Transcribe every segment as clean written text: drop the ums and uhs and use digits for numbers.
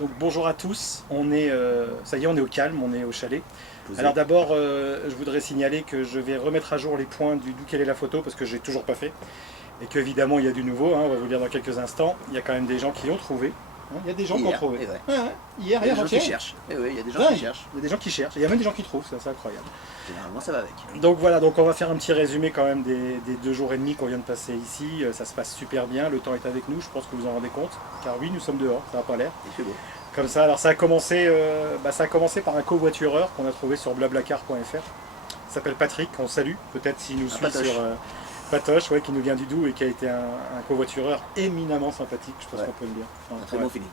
Donc bonjour à tous, ça y est, on est au calme, on est au chalet. Posé. Alors d'abord, je voudrais signaler que je vais remettre à jour les points d'où quelle est la photo parce que j'ai toujours pas fait. Et qu'évidemment il y a du nouveau, hein, on va vous le dire dans quelques instants. Il y a quand même des gens qui l'ont trouvé. Hein, il y a des gens qui ont trouvé. C'est vrai. Ouais, ouais. Hier, Il y a des gens avant-hier. qui cherchent. Eh oui, il y a des gens Ouais, qui cherchent. il y a des gens qui cherchent. Et il y a même des gens qui trouvent, c'est incroyable. Généralement, ça va avec. Donc voilà, donc on va faire un petit résumé quand même des 2 jours et demi qu'on vient de passer ici. Ça se passe super bien, le temps est avec nous, je pense que vous en rendez compte. Car oui, nous sommes dehors, ça n'a pas l'air. Il fait beau. Comme ça, alors ça a commencé par un covoitureur qu'on a trouvé sur blablacar.fr. Il s'appelle Patrick, on salue, peut-être s'il nous suit Patoche. sur Patoche, ouais, qui nous vient du Doubs et qui a été un covoitureur éminemment sympathique, je pense Ouais. qu'on peut le dire. Un très Ouais. bon feeling.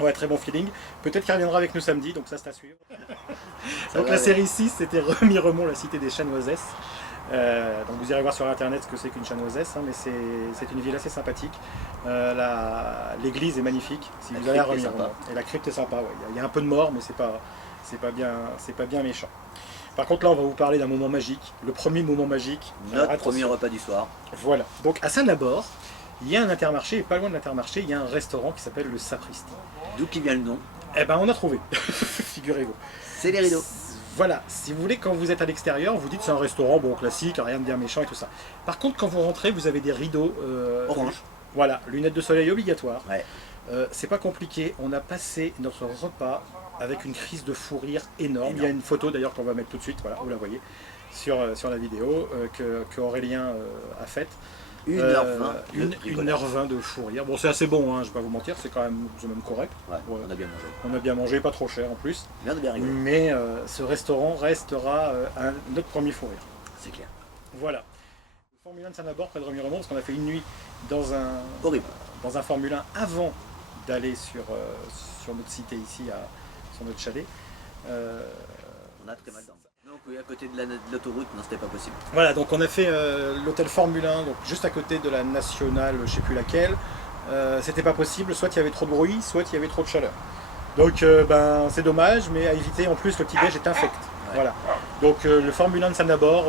Ouais, très bon feeling. Peut-être qu'il reviendra avec nous samedi, donc ça c'est à suivre. Ça Donc va, la ouais. série 6, c'était Remiremont, la cité des Chanoisesses. Donc vous irez voir sur internet ce que c'est qu'une chanoisesse, hein, mais c'est une ville assez sympathique. L'église est magnifique, si La vous allez à crypte est Remiremont. sympa. Et la crypte est sympa, ouais. Il y a un peu de mort, mais c'est pas bien méchant. Par contre là on va vous parler d'un moment magique, le premier moment magique. Alors, Notre attention. premier repas du soir. Voilà, donc à Saint-Nabord, il y a un intermarché, et pas loin de l'intermarché, il y a un restaurant qui s'appelle le Sapristi. D'où qui vient le nom? Eh ben on a trouvé, figurez-vous. C'est les rideaux. Voilà, si vous voulez, quand vous êtes à l'extérieur, vous dites c'est un restaurant, bon classique, rien de bien méchant et tout ça. Par contre, quand vous rentrez, vous avez des rideaux Orange. Voilà, lunettes de soleil obligatoires. Ouais. C'est pas compliqué, on a passé notre repas avec une crise de fou rire énorme. Énorme. Il y a une photo d'ailleurs qu'on va mettre tout de suite, voilà, vous la voyez, sur la vidéo que Aurélien a faite. 1h20 de rigolade. 1h20 de fou rire. Bon, c'est assez bon, hein, je vais pas vous mentir, c'est même correct. Ouais, Ouais. on a bien mangé. On a bien mangé, pas trop cher en plus. Bien de bien rigoler. Mais ce restaurant restera notre premier fou rire. C'est clair. Voilà. Formule 1 de Saint-Nabord près de Remiremont, parce qu'on a fait une nuit dans Horrible. un Formule 1 avant d'aller sur notre cité ici, sur notre chalet. On a très mal dormi. Donc oui, à côté de l'autoroute, non, c'était pas possible. Voilà, donc on a fait l'hôtel Formule 1, donc juste à côté de la nationale, je sais plus laquelle. C'était pas possible, soit il y avait trop de bruit, soit il y avait trop de chaleur. Donc c'est dommage, mais à éviter, en plus le petit déj est infect. Ouais. Voilà. Donc le Formule 1 de Saint-Nabord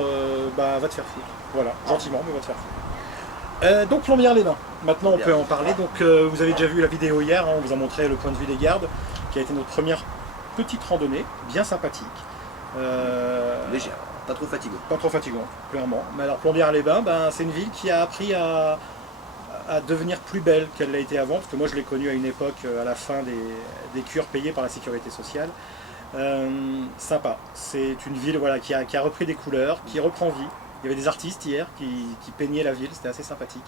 va te faire foutre. Voilà, gentiment, mais va te faire foutre. Donc Plombières-les-Bains, maintenant on peut en parler. Donc vous avez déjà vu la vidéo hier, hein, on vous a montré le point de vue des gardes, qui a été notre première petite randonnée, bien sympathique. Légère. Pas trop fatigant. Pas trop fatigant, clairement. Mais alors Plombières-les-Bains, c'est une ville qui a appris à devenir plus belle qu'elle l'a été avant, parce que moi je l'ai connue à une époque, à la fin des cures payées par la sécurité sociale. Sympa. C'est une ville voilà, qui a repris des couleurs, qui reprend vie. Il y avait des artistes hier qui peignaient la ville, c'était assez sympathique.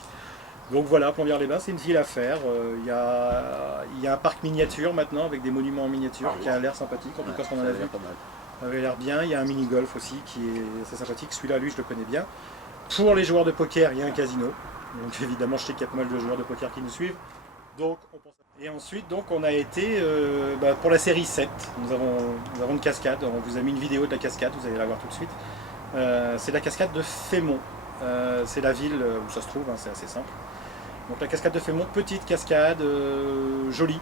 Donc voilà, Plombières-les-Bains, c'est une ville à faire. Il y a un parc miniature maintenant, avec des monuments en miniature, qui a l'air sympathique, en tout cas ce qu'on en a vu. Pas mal. Ça avait l'air bien. Il y a un mini-golf aussi qui est assez sympathique. Celui-là, lui, je le connais bien. Pour les joueurs de poker, il y a un casino. Donc évidemment, je sais qu'il y a pas mal de joueurs de poker qui nous suivent. Donc, Et ensuite, donc, on a été pour la série 7. Nous avons une cascade. On vous a mis une vidéo de la cascade, vous allez la voir tout de suite. C'est la cascade de Fémont. C'est la ville où ça se trouve, hein, c'est assez simple. Donc la cascade de Fémont, petite cascade, jolie.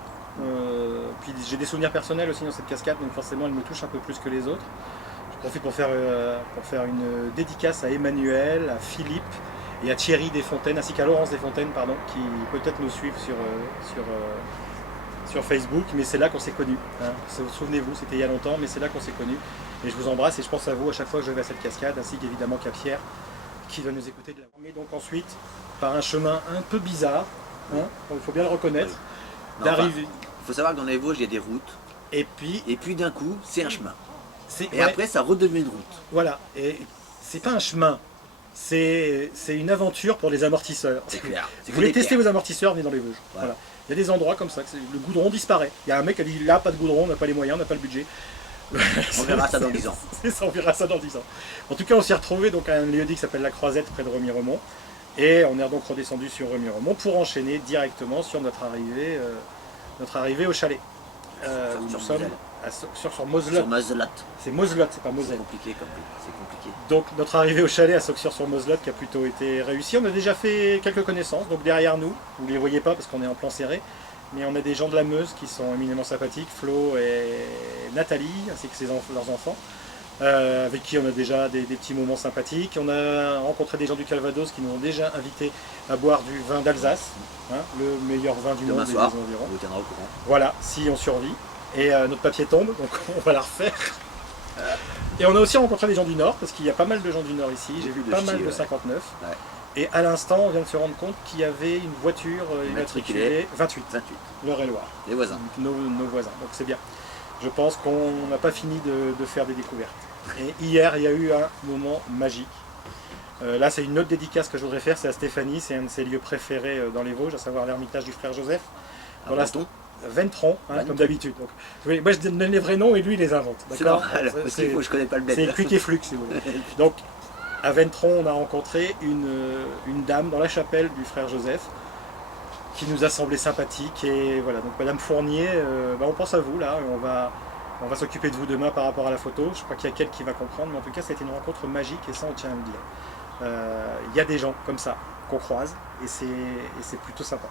Puis j'ai des souvenirs personnels aussi dans cette cascade, donc forcément elle me touche un peu plus que les autres. Je profite pour faire une dédicace à Emmanuel, à Philippe et à Thierry Desfontaines, ainsi qu'à Laurence Desfontaines, pardon, qui peut-être nous suivent sur Facebook, mais c'est là qu'on s'est connus. Hein. Souvenez-vous, c'était il y a longtemps, mais c'est là qu'on s'est connus. Et je vous embrasse et je pense à vous à chaque fois que je vais à cette cascade, ainsi qu'évidemment qu'à Pierre, qui va nous écouter de la. Mais donc ensuite, par un chemin un peu bizarre, hein, il faut bien le reconnaître, Non, d'arriver. Il faut savoir que dans les Vosges, il y a des routes. Et puis, d'un coup, c'est un chemin. Et ouais, après, ça redevient une route. voilà. Et c'est pas un chemin, c'est une aventure pour les amortisseurs. C'est clair. Vous voulez tester vos amortisseurs, venez dans les Vosges. Voilà. Il y a des endroits comme ça, le goudron disparaît. Il y a un mec qui a dit là, pas de goudron, on n'a pas les moyens, on n'a pas le budget. On verra ça dans 10 ans. C'est ça, on verra ça dans 10 ans. En tout cas, on s'est retrouvé donc à un lieu dit qui s'appelle la Croisette près de Remiremont. Et on est donc redescendu sur Remiremont pour enchaîner directement sur notre arrivée au chalet. Où nous sommes sur Moselotte. Sur Moselotte. C'est Moselotte, c'est pas C'est Moselle. compliqué comme c'est compliqué. Donc notre arrivée au chalet à Sauxure-sur-Moselotte qui a plutôt été réussie. On a déjà fait quelques connaissances, donc derrière nous, vous ne les voyez pas parce qu'on est en plan serré, mais on a des gens de la Meuse qui sont éminemment sympathiques, Flo et Nathalie, ainsi que leurs enfants. avec qui on a déjà des petits moments sympathiques. On a rencontré des gens du Calvados qui nous ont déjà invités à boire du vin d'Alsace, hein, le meilleur vin du monde Demain des soir, environs. on vous tiendra au courant. Voilà, si on survit. Et notre papier tombe, donc on va la refaire. Et on a aussi rencontré des gens du Nord, parce qu'il y a pas mal de gens du Nord ici. J'ai vu Beaucoup de pas mal ch'tis, de ouais. 59. Ouais. Et à l'instant, on vient de se rendre compte qu'il y avait une voiture immatriculée 28, 28. l'Eure-et-Loire. Les voisins. Donc, nos voisins, donc c'est bien. Je pense qu'on n'a pas fini de faire des découvertes. Et hier, il y a eu un moment magique. Là, c'est une autre dédicace que je voudrais faire, c'est à Stéphanie, c'est un de ses lieux préférés dans les Vosges, à savoir l'ermitage du frère Joseph. Dans la Ventron, hein, Ventron. comme d'habitude. Donc, oui, moi, je donne les vrais noms et lui, il les invente. C'est D'accord. normal, parce qu'il faut, je connais pas le bled. C'est Quick et Flux, si vous voulez. Donc, à Ventron, on a rencontré une dame dans la chapelle du frère Joseph qui nous a semblé sympathique. Et voilà, donc Madame Fournier, on pense à vous là. On va s'occuper de vous demain par rapport à la photo. Je crois qu'il y a quelqu'un qui va comprendre, mais en tout cas, ça a été une rencontre magique et ça, on tient à le dire. Il y a des gens comme ça qu'on croise et c'est plutôt sympa.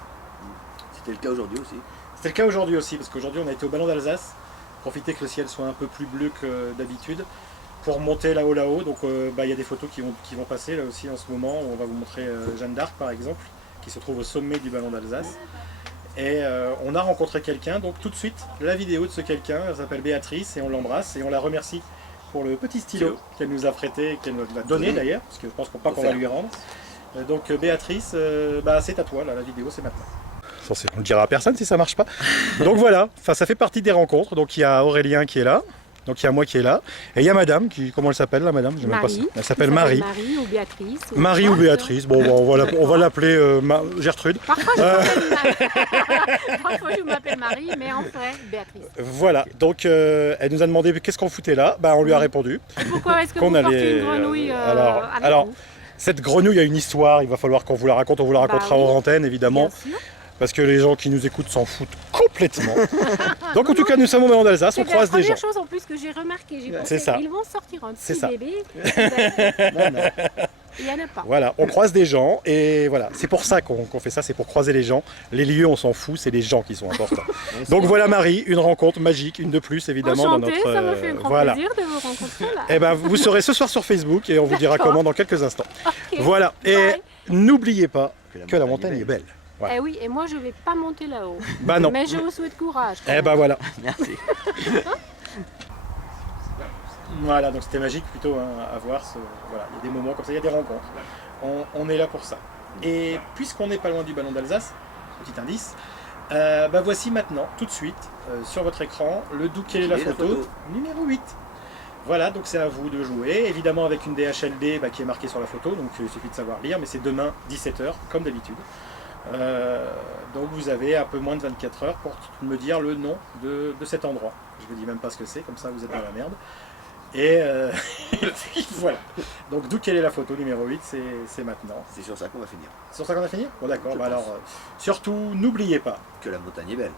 C'était le cas aujourd'hui aussi. C'était le cas aujourd'hui aussi, parce qu'aujourd'hui, on a été au Ballon d'Alsace, profiter que le ciel soit un peu plus bleu que d'habitude, pour monter là-haut. Donc il y a des photos qui vont passer là aussi en ce moment, où on va vous montrer Jeanne d'Arc par exemple, qui se trouve au sommet du Ballon d'Alsace. Et on a rencontré quelqu'un, donc tout de suite, la vidéo de ce quelqu'un, elle s'appelle Béatrice, et on l'embrasse, et on la remercie pour le petit stylo qu'elle nous a prêté, qu'elle nous a donné d'ailleurs, parce que je pense qu'on va lui rendre. Donc Béatrice, c'est à toi, là, la vidéo c'est maintenant. On ne le dira à personne si ça marche pas. Donc voilà, ça fait partie des rencontres. Donc il y a Aurélien qui est là, donc il y a moi qui est là, et il y a madame, comment elle s'appelle la madame? Marie. Elle s'appelle Marie. Marie ou Béatrice. Marie ou Béatrice, bon on va l'appeler Gertrude. Parfois je m'appelle Marie, mais en fait Béatrice. Voilà, donc elle nous a demandé qu'est-ce qu'on foutait là, on lui a répondu. Pourquoi est-ce que vous portez une grenouille alors, cette grenouille a une histoire, il va falloir qu'on vous la raconte, on vous la racontera hors antenne évidemment. Parce que les gens qui nous écoutent s'en foutent complètement. Donc en tout cas, nous sommes au Ballon d'Alsace, on croise des gens. C'est la première chose en plus que j'ai remarqué. J'ai pensé, ça. Ils vont sortir un petit ça. bébé. Il n'y en a pas. Voilà, on croise des gens et voilà, c'est pour ça qu'on fait ça, c'est pour croiser les gens. Les lieux, on s'en fout, c'est les gens qui sont importants. Donc voilà Marie, une rencontre magique, une de plus évidemment. Enchantée, dans notre... ça me fait un grand plaisir de vous rencontrer là. Et vous serez ce soir sur Facebook et on vous dira comment dans quelques instants. Okay. Voilà, et Bye. n'oubliez pas que la montagne est belle. Voilà. Eh oui, et moi je vais pas monter là-haut. Non. Mais je vous souhaite courage. Voilà. Merci. Voilà, donc c'était magique plutôt à voir. Voilà, il y a des moments comme ça, il y a des rencontres. On est là pour ça. Et puisqu'on n'est pas loin du Ballon d'Alsace, petit indice, voici maintenant, tout de suite, sur votre écran, le d'où quelle est la photo numéro 8. Voilà, donc c'est à vous de jouer, évidemment avec une DHLD qui est marquée sur la photo, donc il suffit de savoir lire, mais c'est demain 17h, comme d'habitude. Donc vous avez un peu moins de 24 heures pour me dire le nom de cet endroit. Je ne vous dis même pas ce que c'est, comme ça vous êtes dans la merde. Et voilà. Donc d'où quelle est la photo numéro 8, c'est maintenant. C'est sur ça qu'on va finir. C'est sur ça qu'on a fini? Bon d'accord, alors surtout n'oubliez pas que la montagne est belle.